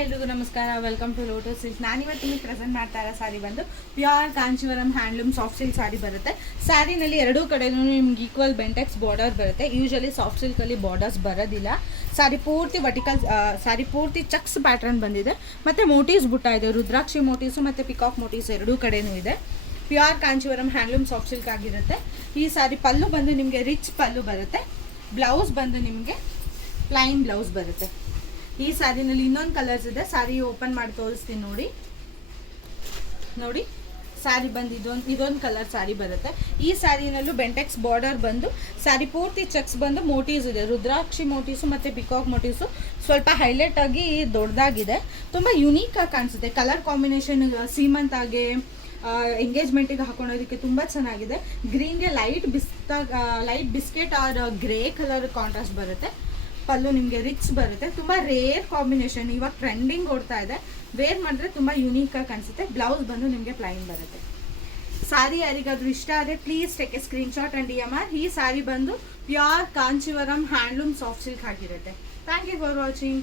ಎಲ್ರಿಗೂ ನಮಸ್ಕಾರ. Welcome to Lotus Silk. ನಾನಿವತ್ತು ನಿಮಗೆ ಪ್ರೆಸೆಂಟ್ ಮಾಡ್ತಾ ಇರೋ ಸಾರಿ ಬಂದು pure Kanchivaram handloom soft silk sari ಬರುತ್ತೆ. ಸ್ಯಾರಿನಲ್ಲಿ ಎರಡೂ ಕಡೆನೂ ನಿಮ್ಗೆ ಈಕ್ವಲ್ ಬೆಂಟೆಕ್ಸ್ ಬಾರ್ಡರ್ ಬರುತ್ತೆ. ಯೂಶಲಿ ಸಾಫ್ಟ್ ಸಿಲ್ಕಲ್ಲಿ ಬಾರ್ಡರ್ಸ್ ಬರೋದಿಲ್ಲ. ಸಾರಿ ಪೂರ್ತಿ ವರ್ಟಿಕಲ್, ಸಾರಿ ಪೂರ್ತಿ ಚಕ್ಸ್ ಪ್ಯಾಟ್ರನ್ ಬಂದಿದೆ. ಮತ್ತು ಮೋಟೀವ್ಸ್ ಬುಟ್ಟ ಇದೆ, ರುದ್ರಾಕ್ಷಿ ಮೋಟೀವ್ಸು ಮತ್ತು ಪಿಕಾಕ್ ಮೋಟೀವ್ಸ್ ಎರಡೂ ಕಡೆನೂ ಇದೆ. Pure Kanchivaram handloom soft silk ಆಗಿರುತ್ತೆ. ಈ ಸಾರಿ ಪಲ್ಲು ಬಂದು ನಿಮಗೆ ರಿಚ್ ಪಲ್ಲು ಬರುತ್ತೆ. ಬ್ಲೌಸ್ ಬಂದು ನಿಮಗೆ ಪ್ಲೈನ್ ಬ್ಲೌಸ್ ಬರುತ್ತೆ. ಈ ಸ್ಯಾರಿನಲ್ಲಿ ಇನ್ನೊಂದು ಕಲರ್ಸ್ ಇದೆ. ಸ್ಯಾರಿ ಓಪನ್ ಮಾಡಿ ತೋರಿಸ್ತೀನಿ ನೋಡಿ. ಸ್ಯಾರಿ ಬಂದು ಇದೊಂದು ಕಲರ್ ಸ್ಯಾರಿ ಬರುತ್ತೆ. ಈ ಸ್ಯಾರಿನಲ್ಲೂ ಬೆಂಟೆಕ್ಸ್ ಬಾರ್ಡರ್ ಬಂದು ಸ್ಯಾರಿ ಪೂರ್ತಿ ಚೆಕ್ಸ್ ಬಂದು ಮೋಟೀವ್ಸ್ ಇದೆ, ರುದ್ರಾಕ್ಷಿ ಮೋಟೀವ್ಸು ಮತ್ತು ಪಿಕಾಕ್ ಮೋಟೀವ್ಸು ಸ್ವಲ್ಪ ಹೈಲೈಟ್ ಆಗಿ ದೊಡ್ಡದಾಗಿದೆ. ತುಂಬ ಯುನೀಕಾಗಿ ಕಾಣಿಸುತ್ತೆ. ಕಲರ್ ಕಾಂಬಿನೇಷನ್ ಸೀಮಂತ್ ಆಗಿ ಎಂಗೇಜ್ಮೆಂಟಿಗೆ ಹಾಕೊಳ್ಳೋದಕ್ಕೆ ತುಂಬ ಚೆನ್ನಾಗಿದೆ. ಗ್ರೀನ್ಗೆ light biscuit or grey colour contrast ಬರುತ್ತೆ. ಪಲ್ಲು ನಿಮಗೆ ರಿಚ್ ಬರುತ್ತೆ. ತುಂಬ ರೇರ್ ಕಾಂಬಿನೇಷನ್, ಇವಾಗ ಟ್ರೆಂಡಿಂಗ್ ಓಡ್ತಾ ಇದೆ. ವೇರ್ ಮಾಡಿದ್ರೆ ತುಂಬ ಯೂನಿಕಾಗಿ ಕಾಣಿಸುತ್ತೆ. ಬ್ಲೌಸ್ ಬಂದು ನಿಮಗೆ ಪ್ಲೈನ್ ಬರುತ್ತೆ. ಸಾರಿ ಯಾರಿಗಾದ್ರೂ ಇಷ್ಟ ಆದರೆ please take a screenshot and DMR. ಈ ಸಾರಿ ಬಂದು pure Kanchivaram handloom soft silk ಆಗಿರುತ್ತೆ. Thank you for watching.